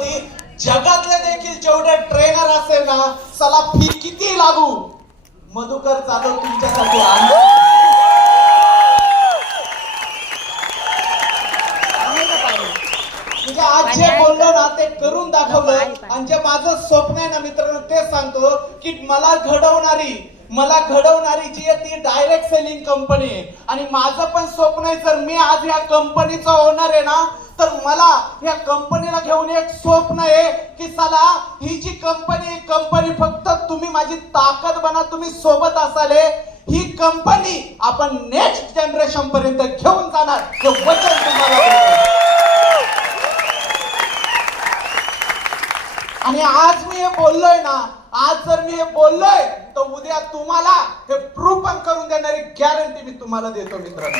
होती, जगातले देखील जेवढे ट्रेनर असेल ना, चला फी किती लागू, मधुकर जाधव तुमच्यासाठी आणतो. म्हणजे आज जे बोललो ना ते करून दाखवलं. आणि जे माझं स्वप्न आहे ना मित्रांनो, ते सांगतो की मला घडवणारी जी आहे ती डायरेक्ट सेलिंग कंपनी आहे. आणि माझं पण स्वप्न आहे, जर मी आज या कंपनीचा ओनर आहे ना, तर मला या कंपनीला घेऊन एक स्वप्न आहे की चला ही जी कंपनी फक्त तुम्ही माझी ताकद बना, तुम्ही सोबत असाले, ही कंपनी आपण नेक्स्ट जनरेशन पर्यंत घेऊन जाणार हे वचन तुम्हाला देतो. आणि आज मी हे बोललोय ना, आज जर मी हे बोललोय तर उद्या तुम्हाला हे प्रूफ पण करून देणारी गॅरंटी मी तुम्हाला देतो मित्रांनो.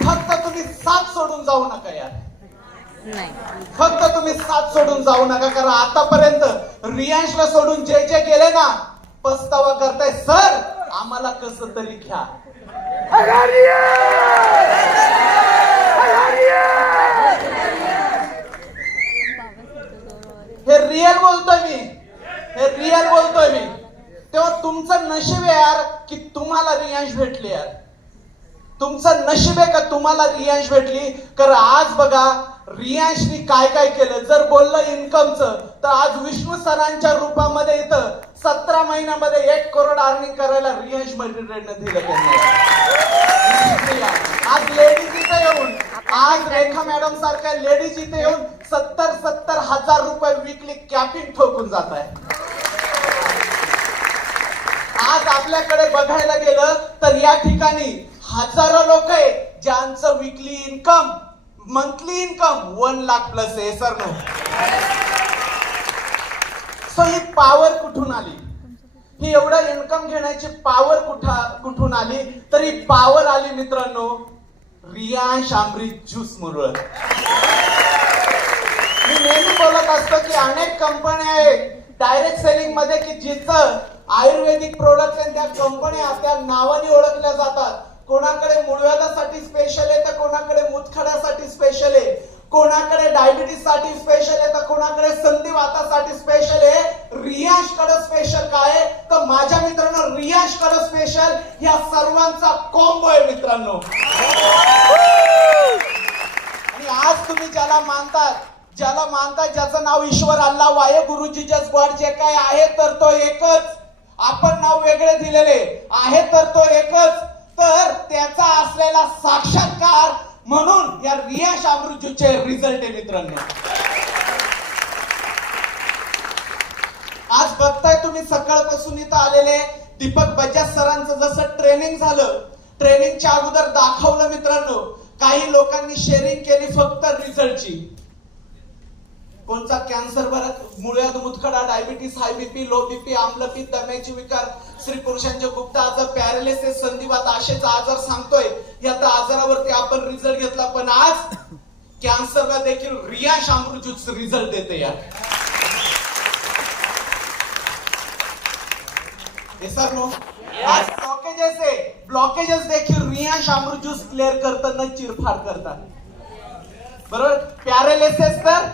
फक्त तुम्ही साथ सोडून जाऊ नका यार, फक्त तुम्ही साथ सोडून जाऊ नका. कारण आतापर्यंत रियांशला सोडून जे जे गेले ना, पस्तावा करताय. सर आम्हाला कसं तरी घ्या. हे रिअल बोलतोय मी. तेव्हा तुमचं नशीब आहे यार की तुम्हाला रियांश भेटली यार. तुमचं नशीब आहे का तुम्हाला रियांश भेटली. कारण आज बघा रियांशनी काय काय केलं. जर बोललं इन्कमचं, तर आज विष्णू सरांच्या रूपामध्ये इथं 17 महिन्यामध्ये 1 करोड अर्निंग करायला रियांश मल्टीट्रेडने दिलं त्यांनी. आज लेडीज इथे येऊन, आज रेखा मॅडम सारख्या लेडीज इथे येऊन 70 हजार रुपये विकली कॅपिंग ठोकून जात आहे. आज आपल्याकडे बघायला गेलं तर या ठिकाणी हजारो लोक आहे ज्यांचं weekly income, monthly income 1 lakh plus आहे. सर नो, सो ही पॉवर कुठून आली, ही एवढं इन्कम घेण्याची पॉवर कुठून आली. तर ही पॉवर आली मित्रांनो रियांश अमृत ज्यूस मुळे. मी नेहमी बोलत असतो की अनेक कंपन्या आहेत डायरेक्ट सेलिंग मध्ये की जिथं आयुर्वेदिक प्रोडक्ट आहेत, त्या कंपन्या त्या नावाने ओळखल्या जातात. कोणाकडे मूळव्याधासाठी स्पेशल आहे, तर कोणाकडे मूतखड्यासाठी स्पेशल आहे, कोणाकडे डायबिटीस साठी स्पेशल आहे, तर कोणाकडे संधिवातासाठी स्पेशल आहे. रियांश कडे स्पेशल काय आहे, तर माझ्या मित्रांनो रियांश कडे स्पेशल या सर्वांचा कॉम्बो आहे मित्रांनो. आणि आज तुम्ही ज्याला मानतात, ज्याचं नाव ईश्वर, अल्लाह, वाहेगुरु, जीसस, गॉड जे काय आहे तर तो एकच. आपण नाव वेगळे दिलेले आहे तर तो एकच. तर त्याचा असलेला साक्षात्कार म्हणून या रियांश अमृत ज्यूसचे रिझल्ट आहे मित्रांनो. आज बघताय तुम्ही सकाळपासून इथं आलेले दीपक बजाज सरांचं जसं ट्रेनिंग झालं, ट्रेनिंगच्या अगोदर दाखवलं मित्रांनो. काही लोकांनी शेअरिंग केली फक्त रिझल्टची. कोणता कॅन्सर, बरं, मूळव्याध, मुतखडा, diabetes, high BP, low BP, आम्लपित्त, दम्याचे विकार, स्त्री पुरुषांचे गुप्त आजार, पॅरालिसिस, संधिवात असेच आजार सांगतोय. या आजारावरती आपण रिझल्ट घेतला. पण आज कॅन्सरला देखील रियांश अमृत ज्यूस रिझल्ट देते यार. हे सर नो, आज ब्लॉकेजेस देखील रियांश अमृत ज्यूस क्लिअर करतात, न चिरफाड करतात. बरोबर. पॅरालिसिस तर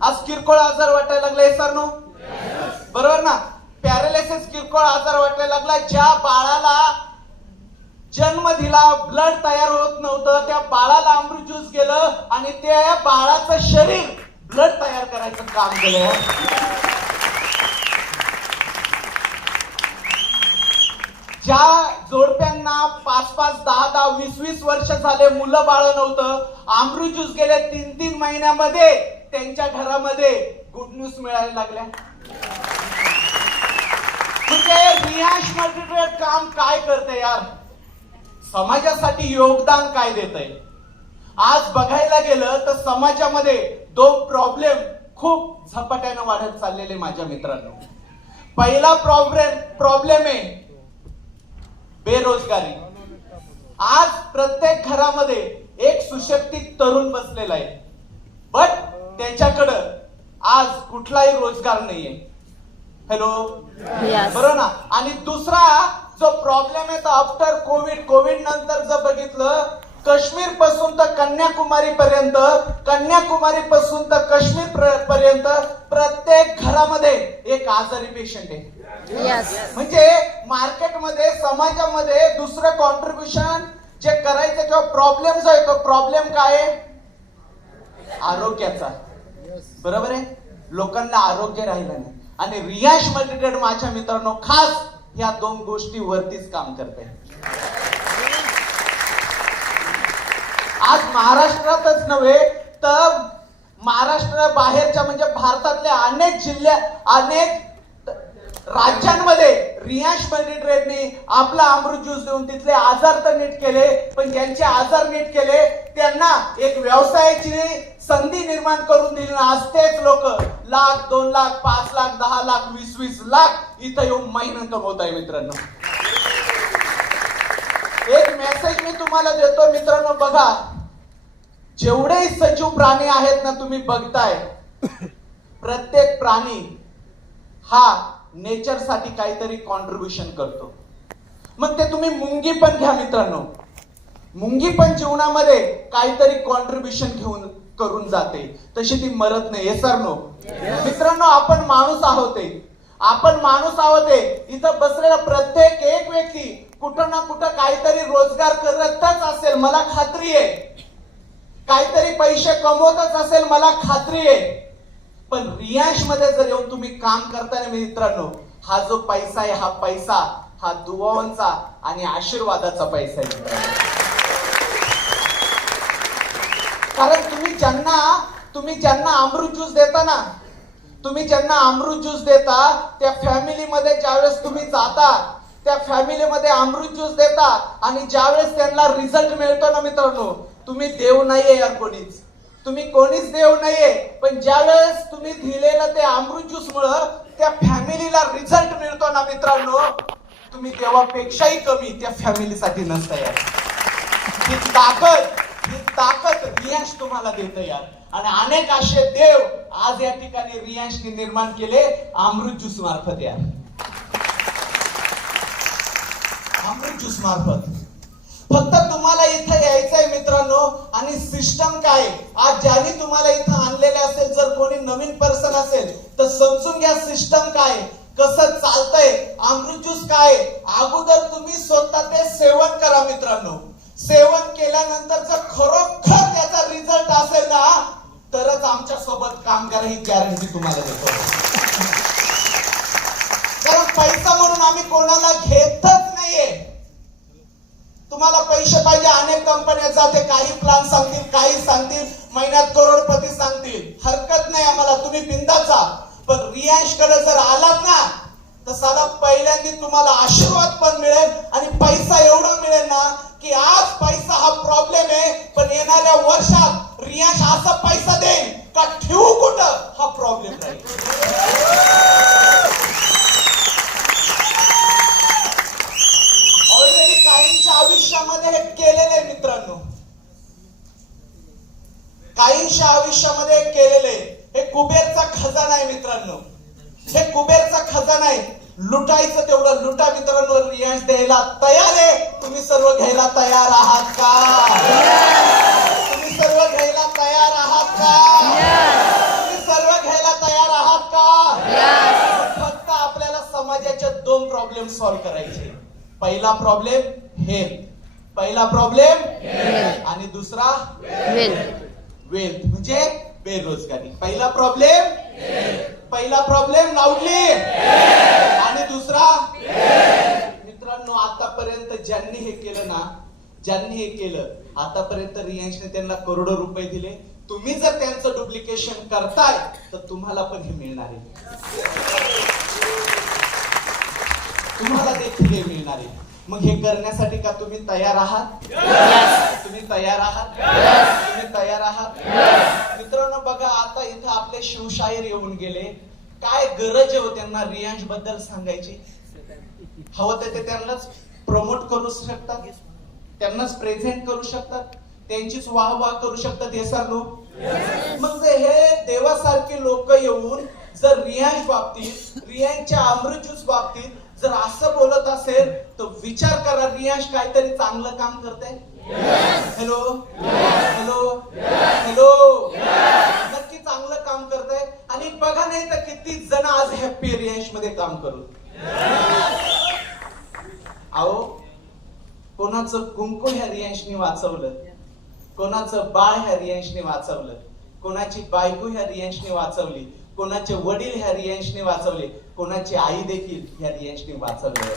आज किरकोळ आजार वाटायला लागलाय. सर नो, बरोबर ना. पॅरालिसिस किरकोळ आजार वाटायला लागला. ज्या बाळाला जन्म दिला, ब्लड तयार होत नव्हतं, त्या बाळाला अमृत ज्यूस गेलं आणि त्या बाळाचं शरीर ब्लड तयार करायचं काम केलं. ज्या जोडप्यांना 5-5, 10-10, 20-20 वर्ष झाले मुलं बाळ नव्हतं, अमृत ज्यूस गेले 3-3 महिन्यामध्ये त्यांच्या घरामध्ये गुड न्यूज मिळायला लागल्या. म्हणजे रियांश मल्टीट्रेड काम काय करते यार, समाजासाठी योगदान काय देतंय. आज बघायला गेलं तर समाजामध्ये 2 प्रॉब्लेम खूप झपाट्याने वाढत चाललेले माझ्या मित्रांनो. पहिला प्रॉब्लेम आहे बेरोजगारी. आज प्रत्येक घरामध्ये एक सुशिक्षित तरुण बसलेला आहे, बट त्याच्याकडं आज कुठलाही रोजगार नाहीये. हॅलो, बरोबर ना. आणि दुसरा जो प्रॉब्लेम आहे, तर आफ्टर कोविड नंतर जर बघितलं काश्मीर पासून तर कन्याकुमारी पर्यंत, कन्याकुमारी पासून तर काश्मीर पर्यंत प्रत्येक घरामध्ये एक आजारी पेशंट आहे. म्हणजे मार्केटमध्ये, समाजामध्ये दुसरं कॉन्ट्रीब्युशन जे करायचं किंवा प्रॉब्लेम जो आहे तो प्रॉब्लेम काय आहे? आरोग्याचा. बरोबर आहे. लोकांना आरोग्य राहिलं नाही आणि रियांश मल्टीट्रेड माझ्या मित्रांनो खास या दोन गोष्टी वरतीच काम करते. आज महाराष्ट्रातच नव्हे तर महाराष्ट्र बाहेरच्या म्हणजे भारतातल्या अनेक जिल्ह्यात, अनेक राज्यांमध्ये रियांश मल्टीट्रेडने आपला अमृत ज्यूस देऊन तिथले आजार तर नीट केले, पण ज्यांचे आजार नीट केले त्यांना एक व्यवसायाची संधी निर्माण करून दिली. आज तेच लोक लाख, 2 लाख, 5 लाख, 10 लाख, 20 लाख इथं येऊन महिना कमवत आहे. मित्रांनो, एक मेसेज मी तुम्हाला देतो मित्रांनो, बघा जेवढे सजीव प्राणी आहेत ना तुम्ही बघताय, प्रत्येक प्राणी हा नेचर साठी काहीतरी कॉन्ट्रीब्युशन करतो. मग ते तुम्ही मुंगी पण घ्या मित्रांनो, मुंगी पण जीवनामध्ये काहीतरी कॉन्ट्रीब्युशन घेऊन करून जाते, तशी ती मरत नाही. हे सर नो मित्रांनो, आपण माणूस आहोत, आपण माणूस आहोत. इथं बसलेला प्रत्येक एक व्यक्ती कुठं ना कुठं काहीतरी रोजगार करतच असेल, मला खात्री आहे. काहीतरी पैसे कमवतच असेल, मला खात्री आहे. पण रियांश मध्ये जर येऊन तुम्ही काम करताना मित्रांनो, हा जो पैसा आहे, हा पैसा हा दुआवांचा आणि आशीर्वादाचा पैसा आहे. कारण तुम्ही ज्यांना अमृत ज्यूस देता ना, तुम्ही ज्यांना अमृत ज्यूस देता त्या फॅमिलीमध्ये ज्यावेळेस तुम्ही जाता, त्या फॅमिलीमध्ये अमृत ज्यूस देता आणि ज्यावेळेस त्यांना रिझल्ट मिळतो ना मित्रांनो, तुम्ही देव नाहीये यार, तुम्ही कोणीच देव नाहीये, पण ज्यावेळेस तुम्ही दिलेलं ते अमृत ज्यूस मुळे त्या फॅमिलीला रिझल्ट मिळतो ना मित्रांनो, तुम्ही देवापेक्षाही कमी त्या फॅमिलीसाठी नसता यार. ही ताकद रियांश तुम्हाला देतं यार. आणि अनेक असे देव आज या ठिकाणी रियांशने निर्माण केले अमृत ज्यूस मार्फत यार. अमृत ज्यूस मार्फत फक्त तुम्हाला इथं यायचंय मित्रांनो. आणि सिस्टम काय, आज ज्याने तुम्हाला इथं आणलेले असेल, जर कोणी नवीन पर्सन असेल तर समजून घ्या सिस्टम काय, कसं चालतंय, अमृत ज्यूस काय. अगोदर तुम्ही स्वतः ते सेवन करा मित्रांनो. सेवन केल्यानंतर जर खरोखर त्याचा रिझल्ट असेल ना, तरच आमच्या सोबत काम करा, ही गॅरंटी तुम्हाला देतो. कारण पैसा म्हणून आम्ही कोणाला घेतच नाहीये. तुम्हाला पैसे पाहिजे, अनेक कंपन्या जाते, काही प्लॅन सांगतील, काही सांगतील महिन्यात करोडपती सांगतील, हरकत नाही आम्हाला, तुम्ही बिंदास जा. पण रियांश कडे जर आलात ना तर साला पहिल्यांदा तुम्हाला आशीर्वाद पण मिळेल आणि पैसा एवढा मिळेल ना की आज पैसा हा प्रॉब्लेम आहे, पण येणाऱ्या वर्षात रियांश असा पैसा देईल का ठेवू कुठं हा प्रॉब्लेम नाही. ऑलरेडी काहींच्या आयुष्यामध्ये हे केलेले मित्रांनो, काहींच्या आयुष्यामध्ये केलेले. हे कुबेरचा खजाना आहे मित्रांनो, हे कुबेरचा खजाना आहे. लुटायचं तेवढं लुटा मित्रांनो. रियांश द्यायला तयार आहे. तुम्ही सर्व घ्यायला तयार आहात का? तुम्ही सर्व घ्यायला तयार आहात का? तुम्ही सर्व घ्यायला तयार आहात का? फक्त आपल्याला समाजाचे 2 प्रॉब्लेम सॉल्व्ह करायचे. पहिला प्रॉब्लेम हेल्थ, पहिला प्रॉब्लेम आणि दुसरा वेल्थ म्हणजे बेरोजगारी. पहिला प्रॉब्लेम लावली आणि दुसरा. मित्रांनो, आतापर्यंत ज्यांनी हे केलं ना, ज्यांनी हे केलं आतापर्यंत रियांशने त्यांना करोडो रुपये दिले. तुम्ही जर त्यांचं डुप्लिकेशन करताय तर तुम्हाला पण हे मिळणार आहे, तुम्हाला देखील हे मिळणार आहे. मग हे करण्यासाठी का तुम्ही तयार आहात? तुम्ही तयार आहात? तुम्ही तयार आहात? मित्रांनो बघा, आता इथं आपले शिवशाहीर येऊन गेले. काय गरज आहे त्यांना रियांश बद्दल सांगायची? हवं ते त्यांनाच प्रमोट करू शकतात, त्यांनाच प्रेझेंट करू शकतात, त्यांचीच वाह करू शकतात. हे सर लोक मग हे देवासारखे लोक येऊन जर रियांश बाबतीत, रियांशच्या अमृत ज्यूस बाबतीत जर असं बोलत असेल तर विचार करा, रियांश काहीतरी चांगलं काम करते. हॅलो हॅलो हॅलो, नक्की चांगलं काम करतंय. आणि बघा नाही तर किती जण आज हॅपी रियांश मध्ये काम करू. अहो, कोणाचं कुंकू ह्या रियांशने वाचवलं, कोणाचं बाळ ह्या रियांशने वाचवलं, कोणाची बायको ह्या रियांशने वाचवली, कोणाचे वडील ह्या रियांशने वाचवले, कोणाची आई देखील ह्या रियांशने वाचवले.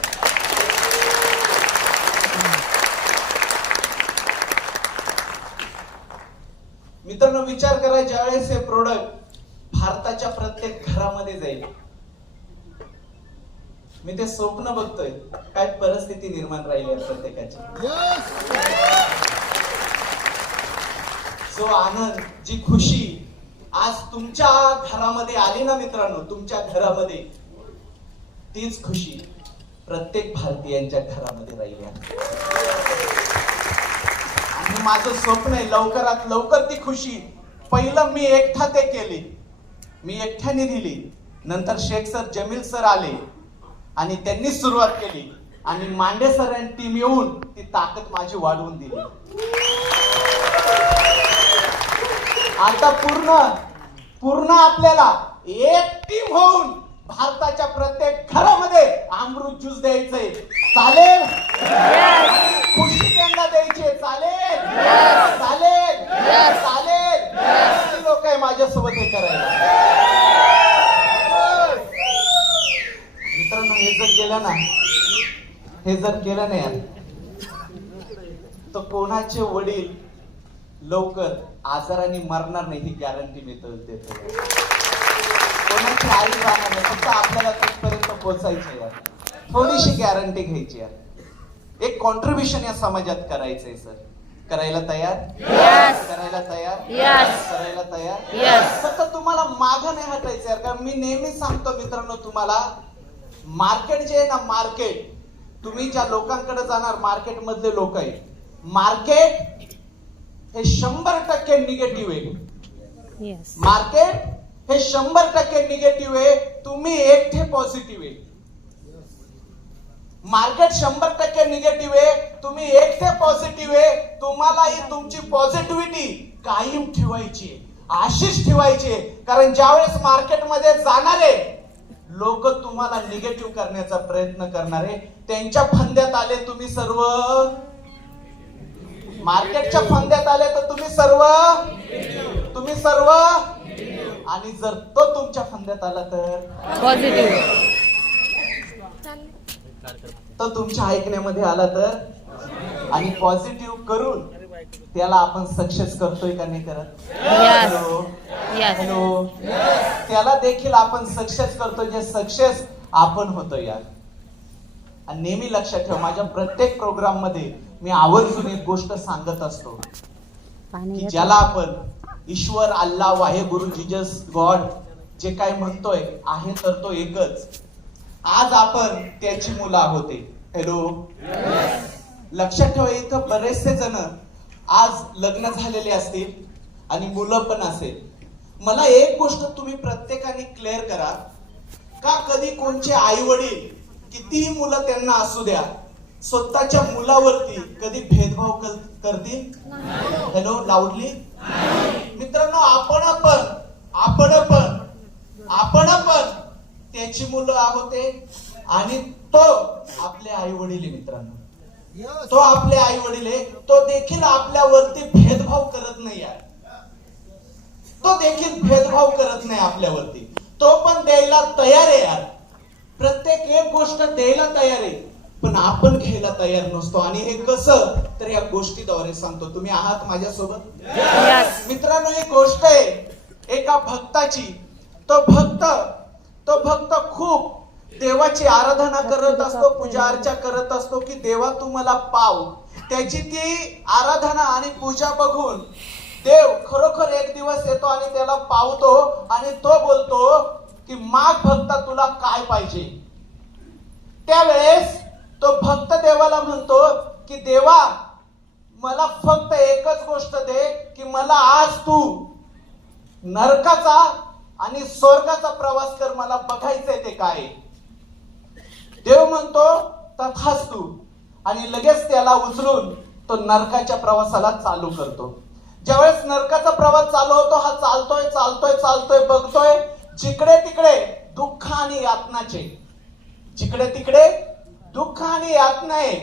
मित्रांनो, विचार करा, ज्यावेळेस हे प्रोडक्ट भारताच्या प्रत्येक घरामध्ये जाईल, मी ते स्वप्न बघतोय, काय परिस्थिती निर्माण राहिली आहे प्रत्येकाची. जो आनंद, जी खुशी आज तुमच्या घरामध्ये आली ना मित्रांनो, तुमच्या घरामध्ये, तीच खुशी प्रत्येक भारतीयांच्या घरामध्ये राहिली आहे. आणि माझं स्वप्न आहे लवकरात लवकर ती खुशी, पहिलं मी एकटा ते केली, मी एकट्याने दिली, नंतर शेख सर, जमील सर आले आणि त्यांनी सुरुवात केली, आणि मांडे सर आणि टीम येऊन ती ताकद माझी वाढवून दिली. आता पूर्ण आपल्याला एक टीम होऊन भारताच्या प्रत्येक घरामध्ये अमृत ज्यूस द्यायचंय. चालेल? खुशी त्यांना द्यायची. चालेल? चालेल? चालेल? किती लोक आहे माझ्यासोबत हे करायला? मित्रांनो, हे जर केलं नाही तर कोणाचे वडील लवकर आजाराने मरणार नाही, ही गॅरंटी मी देतो. कोणाची आई जाणार नाही, फक्त आपल्याला तिथपर्यंत पोहोचायचं यार. थोडीशी गॅरंटी घ्यायची यार. एक कॉन्ट्रीब्युशन या समाजात करायचंय सर. करायला तयार? करायला तयार? करायला तयार? फक्त तुम्हाला मागं नाही हटायचं यार. कारण मी नेहमी सांगतो मित्रांनो तुम्हाला, मार्केट जे आहे ना, मार्केट, तुम्ही ज्या लोकांकडे जाणार, मार्केट मधले लोक आहे, मार्केट हे 100% निगेटिव्ह आहे. मार्केट हे 100% निगेटिव्ह आहे, तुम्ही एकटे पॉझिटिव्ह आहे. मार्केट 100% निगेटिव्ह आहे, तुम्ही एकटे पॉझिटिव्ह आहे. तुम्हाला ही तुमची पॉझिटिव्हिटी कायम ठेवायची, आशिष ठेवायची. कारण ज्यावेळेस मार्केटमध्ये जाणारे लोक तुम्हाला निगेटिव्ह करण्याचा प्रयत्न करणारे, त्यांच्या फंद्यात आले तुम्ही सर्व, मार्केटच्या फंद्यात आले तर तुम्ही सर्व, आणि जर तो तुमच्या फंद्यात आला तर पॉझिटिव्ह, तो तुमच्या ऐकण्यामध्ये आला तर, आणि पॉझिटिव्ह करून त्याला आपण सक्सेस करतोय का नाही करत? हॅलो, त्याला देखील आपण सक्सेस करतोय, जे सक्सेस आपण होतो यार. आणि नेहमी लक्षात ठेव, माझ्या प्रत्येक प्रोग्राम मध्ये मी आवर्जून एक गोष्ट सांगत असतो की ज्याला आपण ईश्वर, अल्लाह, वाहेगुरु, जीजस, गॉड जे काय म्हणतोय आहे तर तो एकच. आज आपण त्याची मुलं आहोत. हॅलो, लक्षात ठेवा, इथं बरेचसे जण आज लग्न झालेले असतील आणि मुलं पण असेल. मला एक गोष्ट तुम्ही प्रत्येकाने क्लिअर करा, का कधी कोणचे आई वडील कितीही मुलं त्यांना असू द्या, स्वतःच्या मुलावरती कधी भेदभाव करतील? हॅलो, लाऊडली. मित्रांनो, आपण पण त्याची मुलं आहोत आणि तो आपले आई वडील आहे. मित्रांनो, तो आपले आई वडील आहे. तो देखील आपल्यावरती भेदभाव करत नाही यार. तो देखील भेदभाव करत नाही आपल्यावरती. तो पण द्यायला तयार आहे यार. प्रत्येक एक गोष्ट द्यायला तयार आहे, पण आपण घ्यायला तयार नसतो. आणि हे कसं, तर या गोष्टीद्वारे सांगतो. तुम्ही आहात माझ्यासोबत? मित्रांनो, एक गोष्ट आहे एका भक्ताची. तो भक्त खूप देवाची आराधना करत असतो, पूजा अर्चा करत असतो की देवा तू मला पाव. त्याची ती आराधना आणि पूजा बघून देव खरोखर एक दिवस येतो आणि त्याला पावतो आणि तो बोलतो की माग भक्ता तुला काय पाहिजे. त्यावेळेस तो भक्त देवाला म्हणतो की देवा, मला फक्त एकच गोष्ट दे की मला आज तू नरकाचा आणि स्वर्गाचा प्रवास कर, मला बघायचंय ते काय. देव म्हणतो तथास्तु, आणि लगेच त्याला उचलून तो नरकाच्या प्रवासाला चालू करतो. ज्यावेळेस नरकाचा प्रवास चालू होतो, हा चालतोय चालतोय चालतोय, बघतोय जिकडे तिकडे दुःख आणि यातनाचे, जिकडे तिकडे दुःख आणि यातना आहे.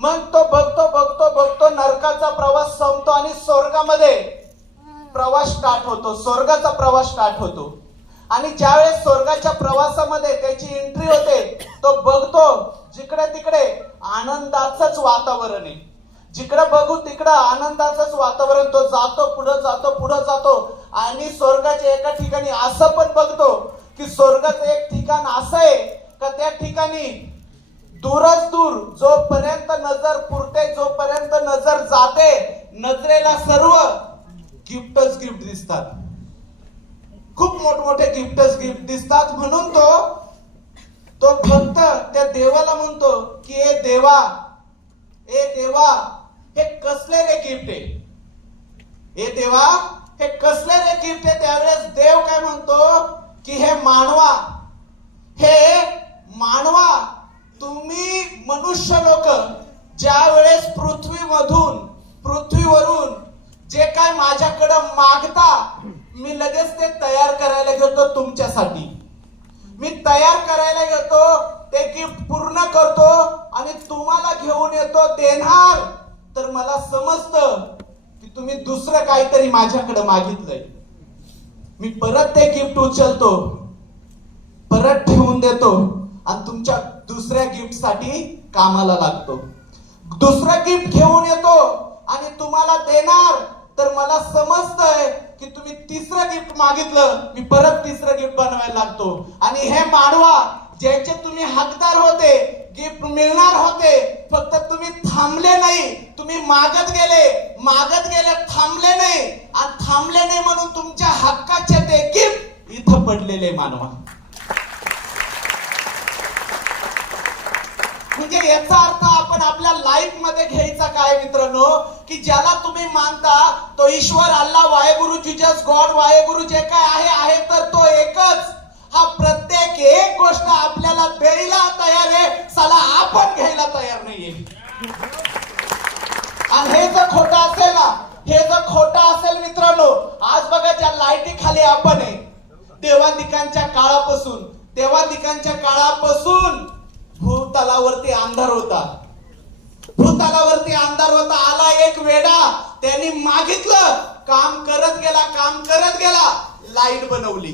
मग तो बघतो बघतो बघतो नरकाचा प्रवास संपतो आणि स्वर्गामध्ये प्रवास स्टार्ट होतो, स्वर्गाचा प्रवास स्टार्ट होतो. आणि ज्यावेळेस स्वर्गाच्या प्रवासामध्ये त्याची एंट्री होते, तो बघतो जिकडे तिकडे आनंदाचंच वातावरण आहे. जिकडे बघू तिकडं आनंदाचंच वातावरण. तो जातो पुढे जातो पुढे जातो आणि स्वर्गाच्या एका ठिकाणी असं पण बघतो की स्वर्गाचं एक ठिकाण असं आहे का त्या ठिकाणी दूरच दूर जोपर्यंत नजर पुरते, जोपर्यंत नजर जाते, नजरेला सर्व गिफ्टच गिफ्ट दिसतात. खूप मोठमोठे गिफ्टच गिफ्ट दिसतात. म्हणून तो भक्त त्या देवाला म्हणतो की ए देवा हे कसले रे गिफ्ट आहे, ए देवा हे कसले रे गिफ्ट आहे. त्यावेळेस देव काय म्हणतो की हे मानवा तुम्ही मनुष्य लोक ज्या वेळेस पृथ्वीवरून जे काय माझ्याकडे मागता, मी लगेच ते तयार करायला घेतो तुमच्यासाठी. मी तयार करायला घेतो, ते गिफ्ट पूर्ण करतो आणि तुम्हाला घेऊन येतो देणार. तर मला समजतं की तुम्ही दुसरं काहीतरी माझ्याकडे मागितलंय. मी परत ते गिफ्ट उचलतो, परत ठेवून देतो आणि तुमच्या दुसऱ्या गिफ्ट साठी कामाला लागतो. दुसरं गिफ्ट घेऊन येतो आणि तुम्हाला देणार. तर मला समजतंय की तुम्ही तिसरं गिफ्ट मागितलं, मी परत तिसरं गिफ्ट बनवायला लागतो. आणि हे मानवा ज्याचे तुम्ही हकदार होते, गिफ्ट मिळणार होते, फक्त तुम्ही थांबले नाही, तुम्ही मागत गेले थांबले नाही. आणि थांबले नाही म्हणून तुमच्या हक्काचे ते गिफ्ट इथं पडलेले मानवा. म्हणजे याचा अर्थ आपण आपल्या लाईफ मध्ये घ्यायचा काय मित्रांनो, की ज्याला तुम्ही मानता तो ईश्वर, अल्लाह, वाहेगुरु, जीजस, गॉड, वाहेगुरु जे काय आहे तर तो एकच. हा प्रत्येक एक गोष्ट आपल्याला द्यायला तयार आहे, साला आपण घ्यायला तयार नाहीये. आणि हे जर खोटं असेल मित्रांनो, आज बघा ज्या लाईटी खाली आपण आहे, देवादिकांच्या काळापासून भूतलावरती अंधार होता. आला एक वेडा, त्यांनी मागितलं, काम करत गेला, लाईट बनवली.